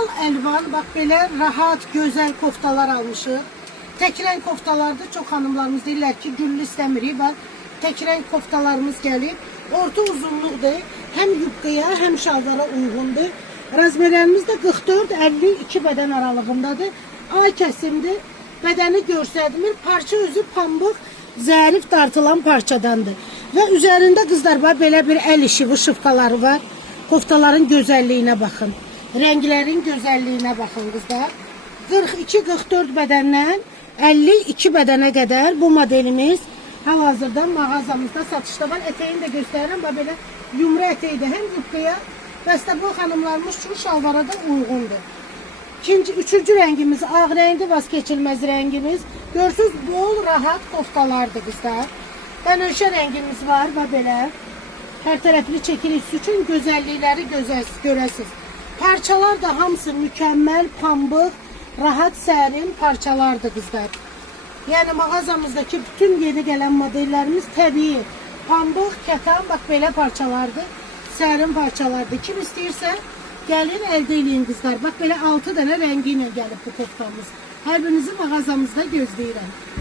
Əlvan, bax belə rahat, gözəl koftalar almışıq. Tək rəng koftalarda çox xanımlarımız deyirlər ki, güllü istəmirik. Bax, tək rəng koftalarımız gəlib. Orta uzunluqdur. Həm yubqaya, həm şalvara uyğundur. Razmerlərimiz də 44-52 bədən aralığındadır. Ay kəsimdir. Bədəni göstərmir. Parça özü pambıq, zərif dartılan parçadandır. Və üzərində qızlar var, belə bir əl işi vışıfqaları var. Koftaların gözəlliyinə baxın. Rənglərin gözəlliyinə baxın qızlar. 42-44 bədəndən 52 bədənə qədər bu modelimiz hal-hazırda mağazamızda satışda var. Ətəyini də göstərirəm. Belə yumru ətəkdir. Həm yubqaya, bəstəboy xanımlarımız üçün şalvara da uyğundur. Üçüncü rəngimiz ağ rəngdir, vazkeçilməz rəngimiz. Görsünüz, bol, rahat koftalardır qızlar. Bənövşə rəngimiz var və belə. Hər tərəfli çəkiliş üçün gözəllikləri görəsiniz. Parçalar da hamısı mükəmməl, pambıq, rahat, sərin parçalardır qızlar. Yəni mağazamızdakı bütün yeni gələn modellərimiz təbii, pambıq, kətan, bax belə parçalardır. Sərin parçalardır. Kim istəyirsə, gəlin əldə eləyin qızlar. Bax belə 6 dənə rəngi ilə gəlib bu koftamız. Hər birinizi mağazamızda gözləyirəm.